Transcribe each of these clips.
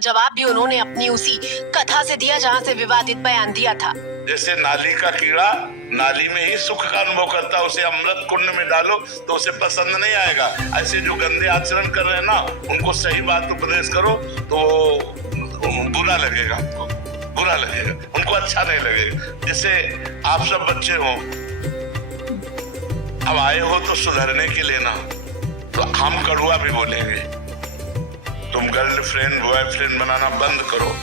जवाब भी उन्होंने अपनी उसी कथा से दिया जहां से विवादित बयान दिया था। जैसे नाली का कीड़ा नाली में ही सुख का अनुभव करता है, उसे अमृत कुंड में डालो तो उसे पसंद नहीं आएगा। ऐसे जो गंदे आचरण कर रहे हैं ना, उनको सही बात उपदेश करो तो बुरा लगेगा, हमको बुरा लगेगा, उनको अच्छा नहीं लगेगा। जैसे आप सब बच्चे हो, अब आए हो तो सुधरने के लिए ना, तो हम कड़ुआ भी बोलेंगे, तुम गर्लफ्रेंड बॉयफ्रेंड बनाना बंद करो।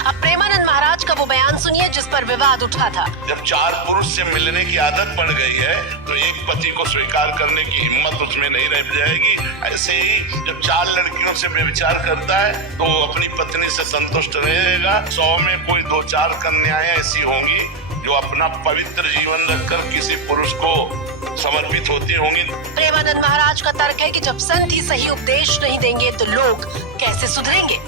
अब प्रेमानंद महाराज का वो बयान सुनिए जिस पर विवाद उठा था। जब 4 पुरुष से मिलने की आदत पड़ गई है तो एक पति को स्वीकार करने की हिम्मत उसमें नहीं रह जाएगी। ऐसे ही जब 4 लड़कियों से व्यभिचार करता है तो अपनी पत्नी से संतुष्ट रहेगा। 100 में कोई 2-4 कन्याएं ऐसी होंगी जो अपना पवित्र जीवन रखकर किसी पुरुष को समर्पित होती होंगी। प्रेमानंद महाराज का तर्क है कि जब संत ही सही उपदेश नहीं देंगे तो लोग कैसे सुधरेंगे।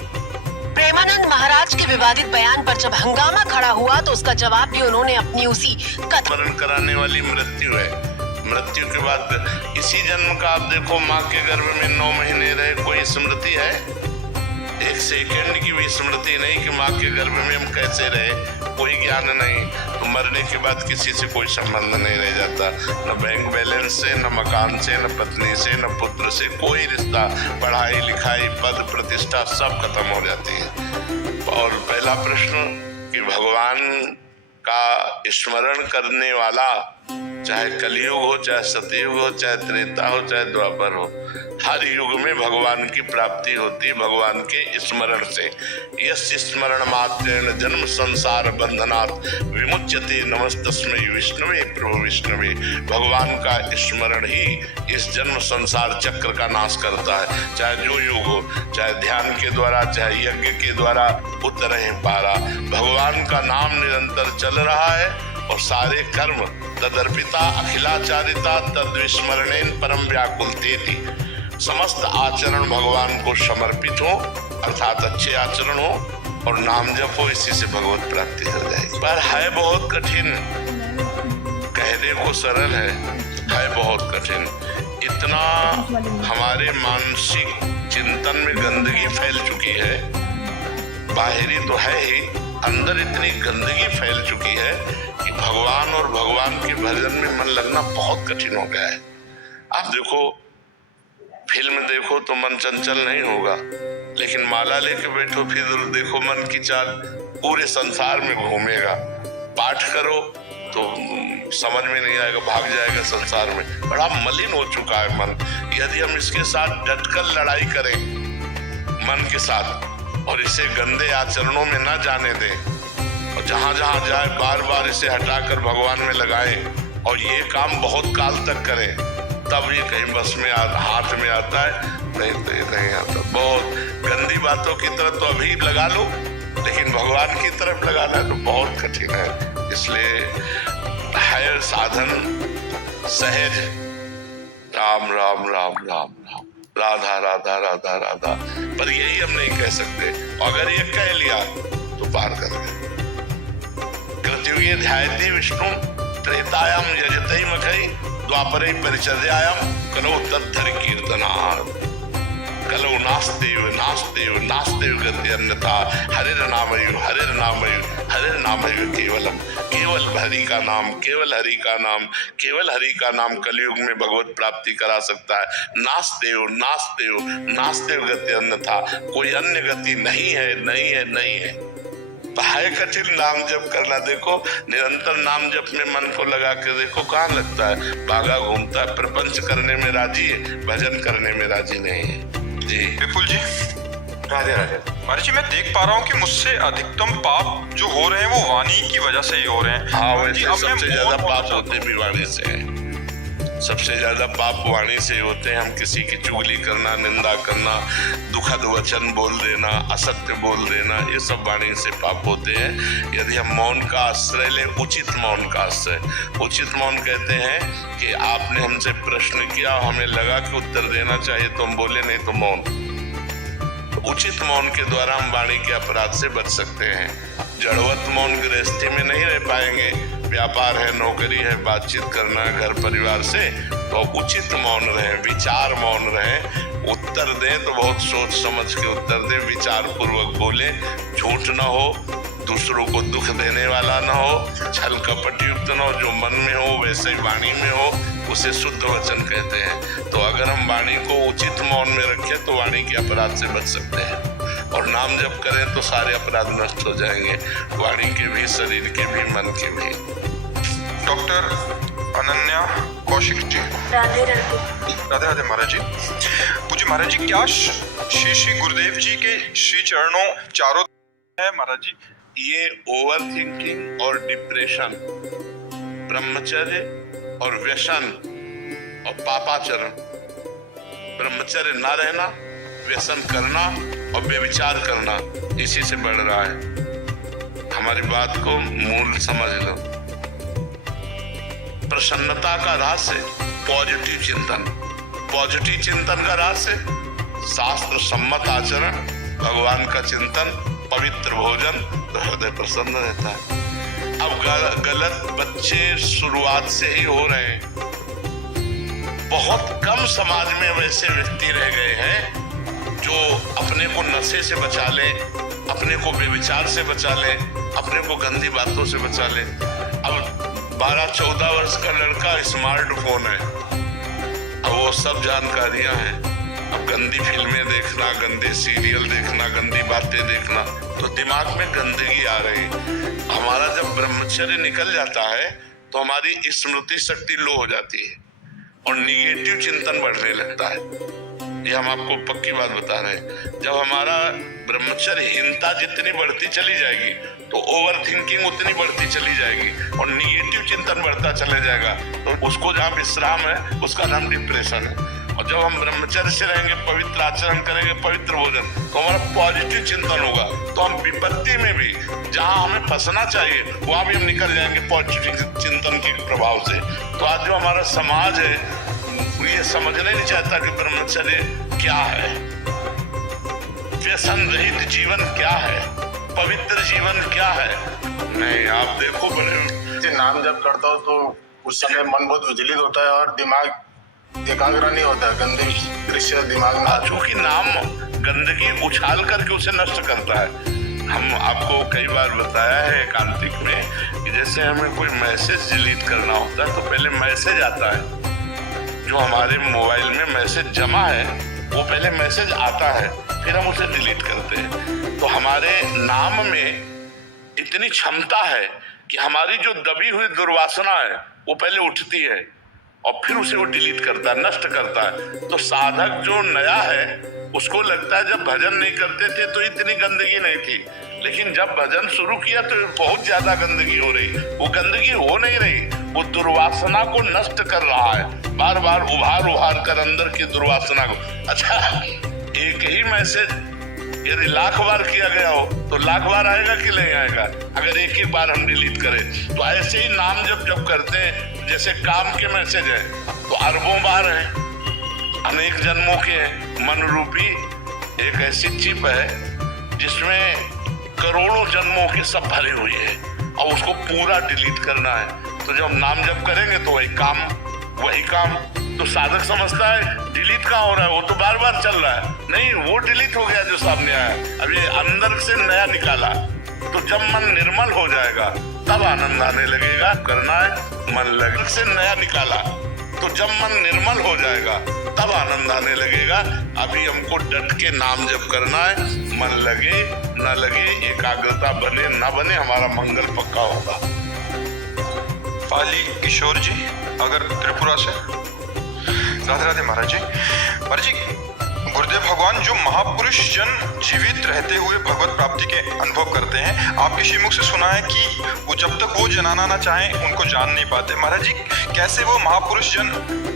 प्रेमानंद महाराज के विवादित बयान पर जब हंगामा खड़ा हुआ तो उसका जवाब भी उन्होंने अपनी उसी कथा। मरण कराने वाली मृत्यु है। मृत्यु के बाद इसी जन्म का आप देखो, माँ के गर्भ में 9 महीने रहे, कोई स्मृति है? एक सेकंड की भी स्मृति नहीं कि माँ के गर्भ में हम कैसे रहे, कोई ज्ञान नहीं। तो मरने के बाद किसी से कोई संबंध नहीं रह जाता, न बैंक बैलेंस से, न मकान से, न पत्नी से, न पुत्र से, कोई रिश्ता, पढ़ाई लिखाई, पद प्रतिष्ठा सब खत्म हो जाती है। और पहला प्रश्न कि भगवान का स्मरण करने वाला, चाहे कलयुग हो, चाहे सतयुग हो, चाहे त्रेता हो, चाहे द्वापर हो, हर युग में भगवान की प्राप्ति होती भगवान के स्मरण से। यस्य स्मरण मात्रेण जन्म संसार बंधनात् विमुच्यते नमस्तस्मै विष्णुवे प्रभु विष्णुवे। भगवान का स्मरण ही इस जन्म संसार चक्र का नाश करता है। चाहे जो युग हो, चाहे ध्यान के द्वारा, चाहे यज्ञ के द्वारा, उतर ही पारा। भगवान का नाम निरंतर चल रहा है और सारे कर्म तदर्पिता अखिलाचारिता तद्विस्मरणेन परम व्याकुलतेति। समस्त आचरण भगवान को समर्पित हो, अर्थात अच्छे आचरण हो और नाम जप हो, इसी से भगवत प्राप्ति हो जाएगी। पर है बहुत कठिन, कहने को सरल है बहुत कठिन। इतना हमारे मानसिक चिंतन में गंदगी फैल चुकी है, बाहरी तो है ही, अंदर इतनी गंदगी फैल चुकी है कि भगवान और भगवान के भजन में मन लगना बहुत कठिन हो गया है। आप देखो, फिल्म देखो तो मन चंचल नहीं होगा, लेकिन माला लेके बैठो फिर देखो मन की चाल पूरे संसार में घूमेगा। पाठ करो तो समझ में नहीं आएगा, भाग जाएगा संसार में। बड़ा मलिन हो चुका है मन। यदि हम इसके साथ डटकर लड़ाई करें मन के साथ और इसे गंदे आचरणों में न जाने दें और जहां जहां जाए बार बार इसे हटाकर भगवान में लगाएं और ये काम बहुत काल तक करें, तब ये कहीं बस में हाथ में आता है, नहीं तो ये नहीं आता। बहुत गंदी बातों की तरफ तो अभी लगा लो, लेकिन भगवान की तरफ लगाना तो बहुत कठिन है। इसलिए है साधन सहज, राम राम राम राम राम, राधा राधा राधा राधा। पर यही हम नहीं कह सकते, अगर ये कह लिया तो पार कर गए। कृतयुगे ध्यायति विष्णु त्रेतायाम यजते मखई द्वापरे परिचर्यायाम कलो तद्धरि कीर्तनात्। कलो नास्तेव नास्तेव नास्तेव गति अन्यथा हरिर्नामयो हरिर्नामयो हरिर्नामयो केवलम। केवल हरि का नाम, केवल हरि का नाम, केवल हरि का नाम कलयुग में भगवत प्राप्ति करा सकता है। नास्तेव नास्तेव नास्तेव गति अन्यथा, कोई अन्य गति नहीं है, नहीं है, नहीं है। है कठिन नाम जप करना। देखो निरंतर नाम जप में मन को लगा के देखो, कहाँ लगता है, भागा घूमता है। प्रपंच करने में राजी है, भजन करने में राजी नहीं है। जी विपुल जी, राधे राधे। महाराज जी, मैं देख पा रहा हूँ कि मुझसे अधिकतम पाप जो हो रहे हैं वो वाणी की वजह से ही हो रहे हैं। हाँ, वैसे सबसे ज्यादा पाप होते भी वाणी से हैं। सबसे ज्यादा पाप वाणी से होते हैं। हम किसी की चुगली करना, निंदा करना, दुखद वचन बोल देना, असत्य बोल देना, ये सब वाणी से पाप होते हैं। यदि हम मौन का आश्रय लें, उचित मौन का आश्रय, उचित मौन कहते हैं कि आपने हमसे प्रश्न किया, हमें लगा कि उत्तर देना चाहिए तो हम बोले, नहीं तो मौन। तो उचित मौन के द्वारा हम वाणी के अपराध से बच सकते हैं। जड़वत मौन गृहस्थी में नहीं रह पाएंगे। व्यापार है, नौकरी है, बातचीत करना है घर परिवार से, तो उचित मौन रहे, विचार मौन रहे, उत्तर दें तो बहुत सोच समझ के उत्तर दें, विचार पूर्वक बोले, झूठ ना हो, दूसरों को दुख देने वाला ना हो, छल कपट युक्त ना हो, जो मन में हो वैसे ही वाणी में हो, उसे शुद्ध वचन कहते हैं। तो अगर हम वाणी को उचित मौन में रखें तो वाणी के अपराध से बच सकते हैं, और नाम जप करें तो सारे अपराध नष्ट हो जाएंगे, वाणी के भी, शरीर के भी, मन के भी। डॉक्टर अनन्या कौशिक जी, राधे राधे। राधे राधे महाराज जी। पूज्य महाराज जी, क्या श्री श्री गुरुदेव जी के श्री चरणों चारों है महाराज जी? ये ओवर थिंकिंग और डिप्रेशन, ब्रह्मचर्य और व्यसन और पापाचरण, ब्रह्मचर्य ना रहना, व्यसन करना और व्यभिचार करना, इसी से बढ़ रहा है। हमारी बात को मूल समझ लो। प्रसन्नता का रहस्य पॉजिटिव चिंतन, पॉजिटिव चिंतन का रहस्य शास्त्र सम्मत आचरण, भगवान का चिंतन, पवित्र भोजन, तो हृदय प्रसन्न रहता है। अब गलत बच्चे शुरुआत से ही हो रहे हैं। बहुत कम समाज में वैसे व्यक्ति रह गए हैं जो अपने को नशे से बचा ले, अपने को बेविचार से बचा ले, अपने को गंदी बातों से बचा ले। अब 12-14 वर्ष का लड़का स्मार्टफोन है, अब वो सब जानकारियां हैं। अब गंदी फिल्में देखना, गंदे सीरियल देखना, गंदी बातें देखना, तो दिमाग में गंदगी आ रही है। हमारा जब ब्रह्मचर्य निकल जाता है तो हमारी स्मृति शक्ति लो हो जाती है और निगेटिव चिंतन बढ़ने लगता है। ये हम आपको पक्की बात बता रहे हैं। जब हमारा ब्रह्मचर्यहीनता जितनी बढ़ती चली जाएगी तो ओवर थिंकिंग उतनी बढ़ती चली जाएगी और निगेटिव चिंतन बढ़ता चले जाएगा, तो उसको जहाँ विश्राम है उसका नाम डिप्रेशन है। और जब हम ब्रह्मचर्य से रहेंगे, पवित्र आचरण करेंगे, पवित्र भोजन, तो हमारा पॉजिटिव चिंतन होगा, तो हम विपत्ति में भी जहाँ हमें फंसना चाहिए वहां भी हम निकल जाएंगे पॉजिटिव चिंतन के प्रभाव से। तो आज जो हमारा समाज है ये समझना नहीं चाहता कि ब्रह्मचर्य क्या है, व्यसन रहित जीवन क्या है, पवित्र जीवन क्या है। नहीं, आप देखो, बड़े नाम जब करता हूँ तो उस समय मन बहुत विचलित होता है और दिमाग एकाग्र नहीं होता, गंदे दृश्य दिमाग में। चूंकि नाम गंदगी उछाल करके उसे नष्ट करता है। हम आपको कई बार बताया है एकांतिक में कि जैसे हमें कोई मैसेज डिलीट करना होता है तो पहले मैसेज आता है, जो हमारे मोबाइल में मैसेज जमा है वो पहले मैसेज आता है, फिर हम उसे डिलीट करते हैं। तो हमारे नाम में इतनी क्षमता है कि हमारी जो दबी हुई दुर्वासना है वो पहले उठती है और फिर उसे वो डिलीट करता है, नष्ट करता है। तो साधक जो नया है उसको लगता है जब भजन नहीं करते थे तो इतनी गंदगी नहीं थी, लेकिन जब भजन शुरू किया तो बहुत ज्यादा गंदगी हो रही। वो गंदगी हो नहीं रही, वो दुर्वासना को नष्ट कर रहा है, बार बार उभार कर अंदर की दुर्वासना को। अच्छा, एक ही मैसेज यदि लाख बार किया गया हो तो लाख बार आएगा कि नहीं आएगा? अगर एक ही बार हम डिलीट करें तो ऐसे ही नाम जब करते हैं, जैसे काम के मैसेज है तो अरबों बार है, अनेक जन्मों के हैं। मन रूपी एक ऐसी चिप है जिसमें करोड़ों जन्मों के सब भरे हुए हैं और उसको पूरा डिलीट करना है। तो जब नाम जप करेंगे तो वही काम। तो साधक समझता है डिलीट कहाँ हो रहा है, वो तो बार बार चल रहा है। नहीं, वो डिलीट हो गया जो सामने आया, अब ये अंदर से नया निकाला। तो जब मन निर्मल हो जाएगा तब आनंद आने लगेगा। करना है मन लगे से नया निकाला, तो जब मन निर्मल हो जाएगा तब आनंद आने लगेगा। अभी हमको डट के नाम जप करना है, मन लगे न लगे, एकाग्रता बने न बने, हमारा मंगल पक्का होगा। पाली किशोर जी, अगर त्रिपुरा से। राधे राधे महाराज जी। महाराज जी, गुरुदेव भगवान जो महापुरुष जन जीवित रहते हुए भगवत प्राप्ति के अनुभव करते हैं, आपके श्रीमुख से सुना है कि वो जब तक वो जनाना ना चाहें उनको जान नहीं पाते। महाराज जी, कैसे वो महापुरुष जन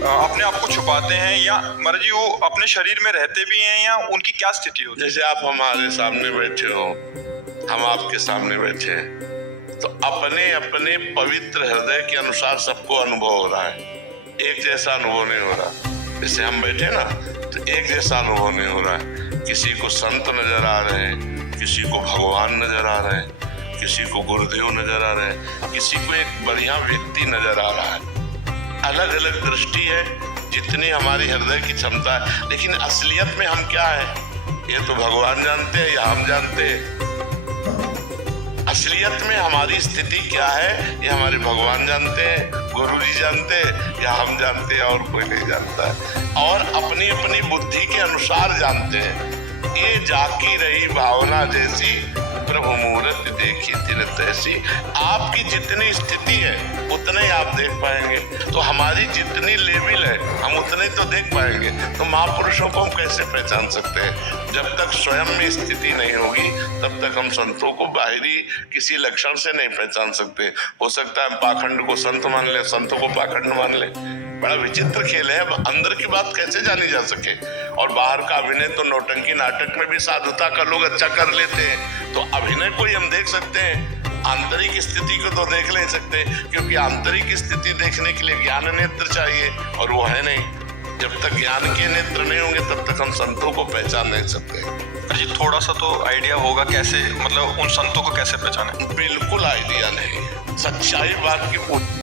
अपने आप को छुपाते हैं, या महाराज जी वो अपने शरीर में रहते भी हैं, या उनकी क्या स्थिति होती है? जैसे आप हमारे सामने बैठे हो, हम आपके सामने बैठे हैं, तो अपने अपने पवित्र हृदय के अनुसार सबको अनुभव हो रहा है, एक जैसा अनुभव नहीं हो रहा। जैसे हम बैठे ना तो एक जैसा अनुभव नहीं हो रहा है। किसी को संत नजर आ रहे हैं, किसी को भगवान नजर आ रहे हैं, किसी को गुरुदेव नजर आ रहे हैं, किसी को एक बढ़िया व्यक्ति नजर आ रहा है। अलग अलग दृष्टि है, जितनी हमारी हृदय की क्षमता है, लेकिन असलियत में हम क्या है ये तो भगवान जानते हैं या हम जानते हैं। असलियत में हमारी स्थिति क्या है ये हमारे भगवान जानते हैं, गुरु जी जानते हैं या हम जानते हैं, और कोई नहीं जानता है, और अपनी अपनी बुद्धि के अनुसार जानते हैं। ये जाकी रही भावना जैसी, प्रभु मूर्त देखी तीरथ ऐसी। आपकी जितनी स्थिति है उतने ही आप देख पाएंगे, तो हमारी जितनी लेवल है हम उतने तो देख पाएंगे। तो महापुरुषों को हम कैसे पहचान सकते हैं? जब तक स्वयं में स्थिति नहीं होगी तब तक हम संतों को बाहरी किसी लक्षण से नहीं पहचान सकते। हो सकता है पाखंड को संत मान ले, संतों को पाखंड मान ले। बड़ा विचित्र खेल है। अब अंदर की बात कैसे जानी जा सके? और बाहर का अभिनय तो नौटंकी नाटक में भी साधुता का लोग अच्छा कर लेते हैं, तो अभिनय को ही हम देख सकते हैं, आंतरिक स्थिति को तो देख नहीं सकते, क्योंकि आंतरिक स्थिति देखने के लिए ज्ञान नेत्र चाहिए और वो है नहीं। जब तक ज्ञान के नेत्र नहीं होंगे तब तक हम संतों को पहचान नहीं सकते। जी थोड़ा सा तो आइडिया होगा कैसे, मतलब उन संतों को कैसे पहचाने? बिल्कुल आइडिया नहीं, सच्चाई बात की